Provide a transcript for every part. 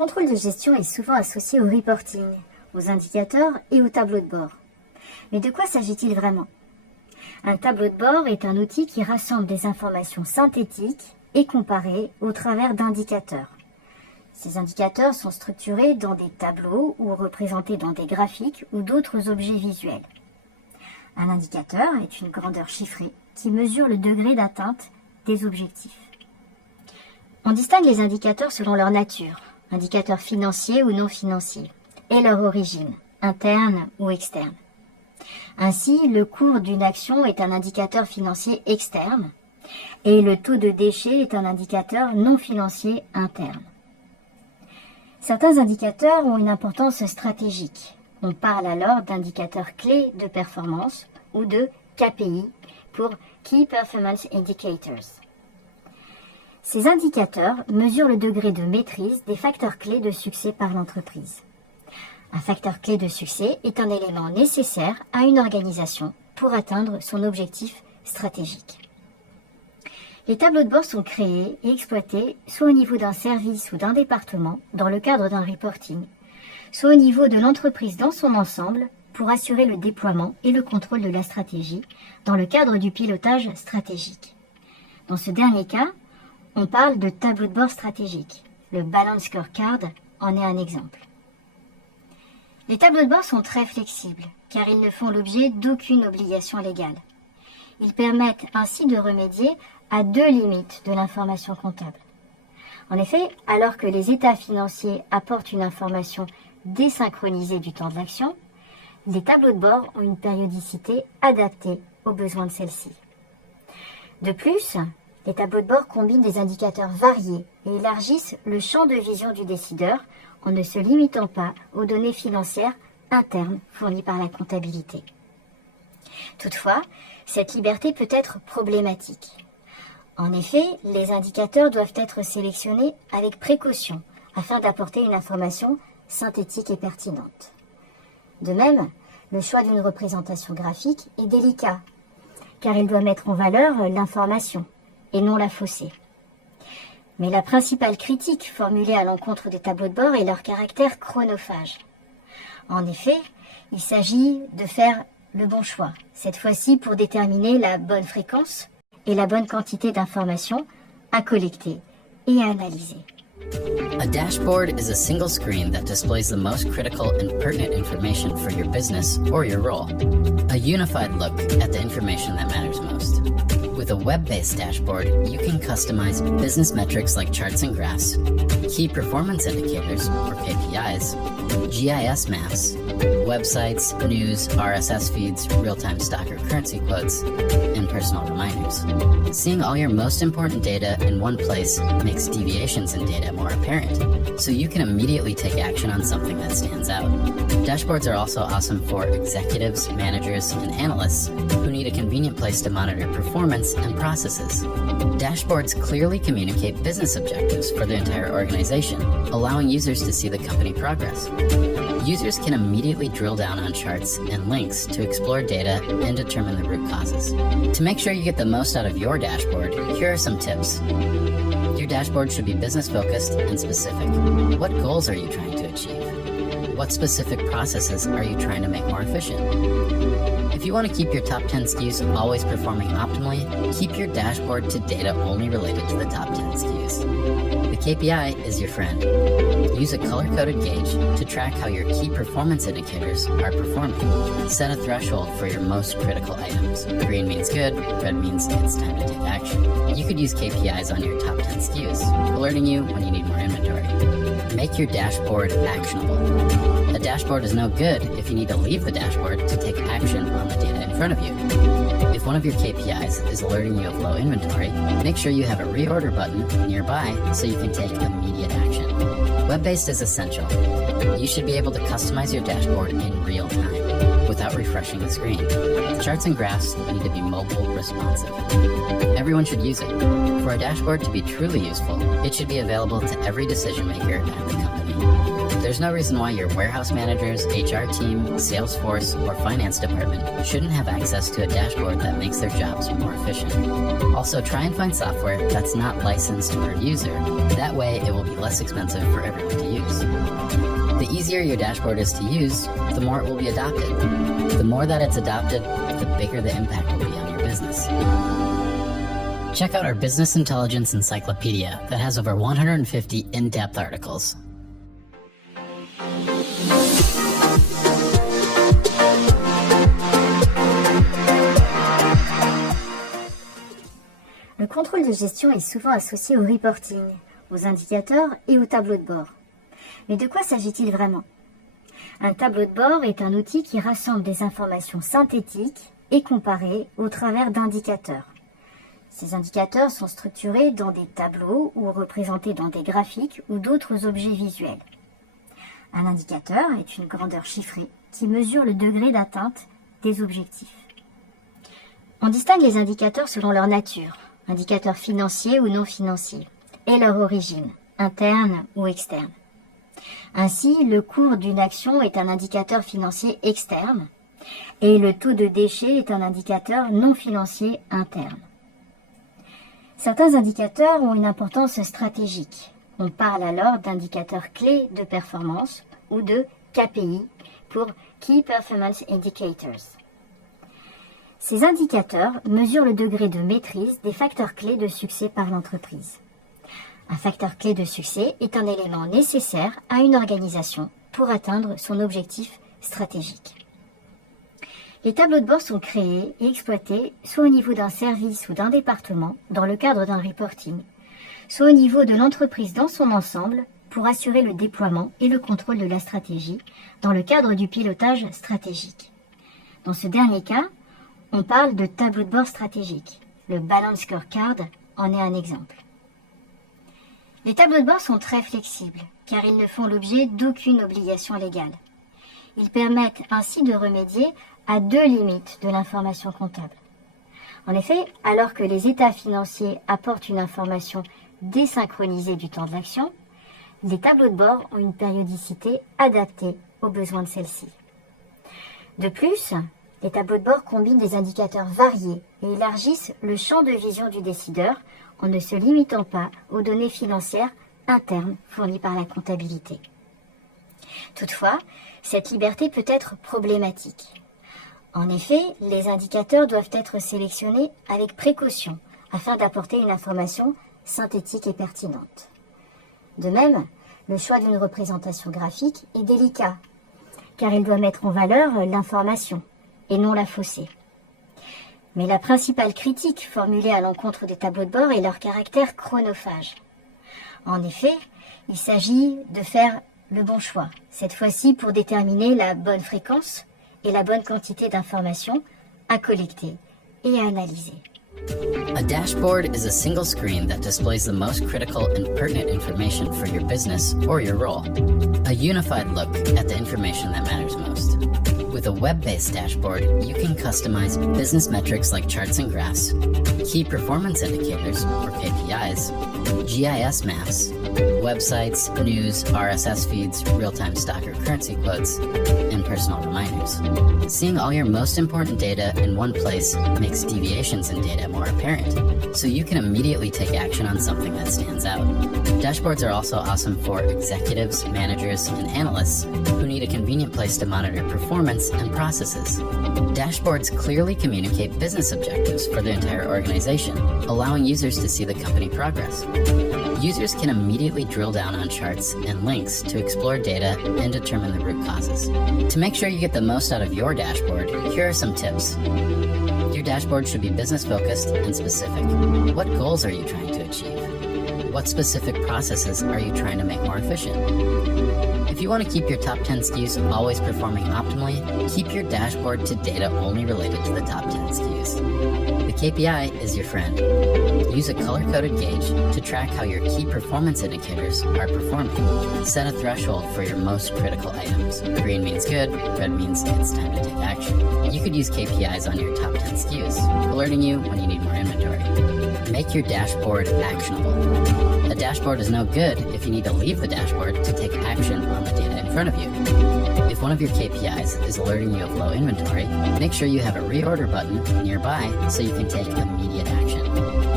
contrôle de gestion est souvent associé au reporting, aux indicateurs et au tableau de bord. Mais de quoi s'agit-il vraiment? Un tableau de bord est un outil qui rassemble des informations synthétiques et comparées au travers d'indicateurs. Ces indicateurs sont structurés dans des tableaux ou représentés dans des graphiques ou d'autres objets visuels. Un indicateur est une grandeur chiffrée qui mesure le degré d'atteinte des objectifs. On distingue les indicateurs selon leur nature, indicateurs financiers ou non financiers, et leur origine, interne ou externe. Ainsi, le cours d'une action est un indicateur financier externe et le taux de déchet est un indicateur non financier interne. Certains indicateurs ont une importance stratégique. On parle alors d'indicateurs clés de performance ou de KPI pour Key Performance Indicators. Ces indicateurs mesurent le degré de maîtrise des facteurs clés de succès par l'entreprise. Un facteur clé de succès est un élément nécessaire à une organisation pour atteindre son objectif stratégique. Les tableaux de bord sont créés et exploités soit au niveau d'un service ou d'un département dans le cadre d'un reporting, soit au niveau de l'entreprise dans son ensemble pour assurer le déploiement et le contrôle de la stratégie dans le cadre du pilotage stratégique. Dans ce dernier cas, on parle de tableau de bord stratégique. Le Balance Scorecard en est un exemple. Les tableaux de bord sont très flexibles, car ils ne font l'objet d'aucune obligation légale. Ils permettent ainsi de remédier à deux limites de l'information comptable. En effet, alors que les états financiers apportent une information désynchronisée du temps de l'action, les tableaux de bord ont une périodicité adaptée aux besoins de celle-ci. De plus, les tableaux de bord combinent des indicateurs variés et élargissent le champ de vision du décideur en ne se limitant pas aux données financières internes fournies par la comptabilité. Toutefois, cette liberté peut être problématique. En effet, les indicateurs doivent être sélectionnés avec précaution afin d'apporter une information synthétique et pertinente. De même, le choix d'une représentation graphique est délicat, car il doit mettre en valeur l'information et non la fausser. Mais la principale critique formulée à l'encontre des tableaux de bord est leur caractère chronophage. En effet, il s'agit de faire le bon choix, cette fois-ci pour déterminer la bonne fréquence et la bonne quantité d'informations à collecter et à analyser. A dashboard is a single screen that displays the most critical and pertinent information for your business or your role. A unified look at the information that matters most. With a web-based dashboard, you can customize business metrics like charts and graphs, key performance indicators, or KPIs, GIS maps, websites, news, RSS feeds, real-time stock or currency quotes, and personal reminders. Seeing all your most important data in one place makes deviations in data more apparent, so you can immediately take action on something that stands out. Dashboards are also awesome for executives, managers, and analysts who need a convenient place to monitor performance and processes. Dashboards clearly communicate business objectives for the entire organization, allowing users to see the company progress. Users can immediately drill down on charts and links to explore data and determine the root causes. To make sure you get the most out of your dashboard, here are some tips. Your dashboard should be business-focused and specific. What goals are you trying to achieve? What specific processes are you trying to make more efficient? If you want to keep your top 10 SKUs always performing optimally, keep your dashboard to data only related to the top 10 SKUs. The KPI is your friend. Use a color-coded gauge to track how your key performance indicators are performing. Set a threshold for your most critical items. Green means good, red means it's time to take action. You could use KPIs on your top 10 SKUs, alerting you when you need more inventory. Make your dashboard actionable. A dashboard is no good if you need to leave the dashboard to take action on the data in front of you. If one of your KPIs is alerting you of low inventory, make sure you have a reorder button nearby so you can take immediate action. Web-based is essential. You should be able to customize your dashboard in real time without refreshing the screen. Charts and graphs need to be mobile responsive. Everyone should use it. For a dashboard to be truly useful, it should be available to every decision maker at the company. There's no reason why your warehouse managers, HR team, Salesforce, or finance department shouldn't have access to a dashboard that makes their jobs more efficient. Also, try and find software that's not licensed per user. That way, it will be less expensive for everyone to use. The easier your dashboard is to use, the more it will be adopted. The more that it's adopted, the bigger the impact will be on your business. Check out our Business Intelligence Encyclopedia that has over 150 in-depth articles. Le contrôle de gestion est souvent associé au reporting, aux indicateurs et au tableau de bord. Mais de quoi s'agit-il vraiment? Un tableau de bord est un outil qui rassemble des informations synthétiques et comparées au travers d'indicateurs. Ces indicateurs sont structurés dans des tableaux ou représentés dans des graphiques ou d'autres objets visuels. Un indicateur est une grandeur chiffrée qui mesure le degré d'atteinte des objectifs. On distingue les indicateurs selon leur nature, indicateurs financiers ou non financiers, et leur origine, interne ou externe. Ainsi, le cours d'une action est un indicateur financier externe et le taux de déchet est un indicateur non financier interne. Certains indicateurs ont une importance stratégique. On parle alors d'indicateurs clés de performance ou de KPI pour Key Performance Indicators. Ces indicateurs mesurent le degré de maîtrise des facteurs clés de succès par l'entreprise. Un facteur clé de succès est un élément nécessaire à une organisation pour atteindre son objectif stratégique. Les tableaux de bord sont créés et exploités soit au niveau d'un service ou d'un département dans le cadre d'un reporting, soit au niveau de l'entreprise dans son ensemble pour assurer le déploiement et le contrôle de la stratégie dans le cadre du pilotage stratégique. Dans ce dernier cas, on parle de tableau de bord stratégique. Le Balance Scorecard en est un exemple. Les tableaux de bord sont très flexibles car ils ne font l'objet d'aucune obligation légale. Ils permettent ainsi de remédier à deux limites de l'information comptable. En effet, alors que les états financiers apportent une information désynchronisée du temps de l'action, les tableaux de bord ont une périodicité adaptée aux besoins de celle-ci. De plus, les tableaux de bord combinent des indicateurs variés et élargissent le champ de vision du décideur en ne se limitant pas aux données financières internes fournies par la comptabilité. Toutefois, cette liberté peut être problématique. En effet, les indicateurs doivent être sélectionnés avec précaution afin d'apporter une information synthétique et pertinente. De même, le choix d'une représentation graphique est délicat, car il doit mettre en valeur l'information et non la fausser. Mais la principale critique formulée à l'encontre des tableaux de bord est leur caractère chronophage. En effet, il s'agit de faire le bon choix, cette fois-ci pour déterminer la bonne fréquence et la bonne quantité d'informations à collecter et à analyser. A dashboard is a single screen that displays the most critical and pertinent information for your business or your role. A unified look at the information that matters most. With a web-based dashboard, you can customize business metrics like charts and graphs, key performance indicators, or KPIs, GIS maps, websites, news, RSS feeds, real-time stock or currency quotes, and personal reminders. Seeing all your most important data in one place makes deviations in data more apparent, so you can immediately take action on something that stands out. Dashboards are also awesome for executives, managers, and analysts who need a convenient place to monitor performance and processes. Dashboards clearly communicate business objectives for the entire organization, allowing users to see the company progress. Users can immediately drill down on charts and links to explore data and determine the root causes. To make sure you get the most out of your dashboard, here are some tips. Your dashboard should be business-focused and specific. What goals are you trying to achieve? What specific processes are you trying to make more efficient? If you want to keep your top 10 SKUs always performing optimally, keep your dashboard to data only related to the top 10 SKUs. The KPI is your friend. Use a color-coded gauge to track how your key performance indicators are performing. Set a threshold for your most critical items. Green means good, red means it's time to take action. You could use KPIs on your top 10 SKUs, alerting you when you need more inventory. Make your dashboard actionable. A dashboard is no good if you need to leave the dashboard to take action on the data in front of you. If one of your KPIs is alerting you of low inventory, make sure you have a reorder button nearby so you can take immediate action.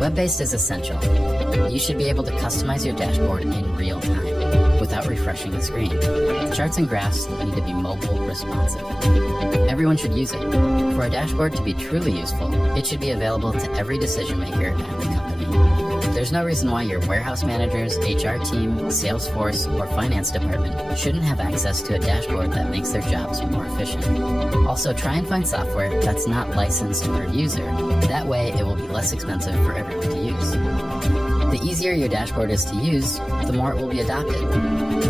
Web-based is essential. You should be able to customize your dashboard in real time without refreshing the screen. Charts and graphs need to be mobile responsive. Everyone should use it. For a dashboard to be truly useful, it should be available to every decision maker at the company. There's no reason why your warehouse managers, HR team, Salesforce, or finance department shouldn't have access to a dashboard that makes their jobs more efficient. Also, try and find software that's not licensed per user. That way, it will be less expensive for everyone to use. The easier your dashboard is to use, the more it will be adopted.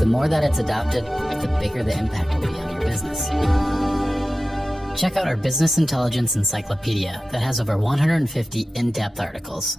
The more that it's adopted, the bigger the impact will be on your business. Check out our Business Intelligence Encyclopedia that has over 150 in-depth articles.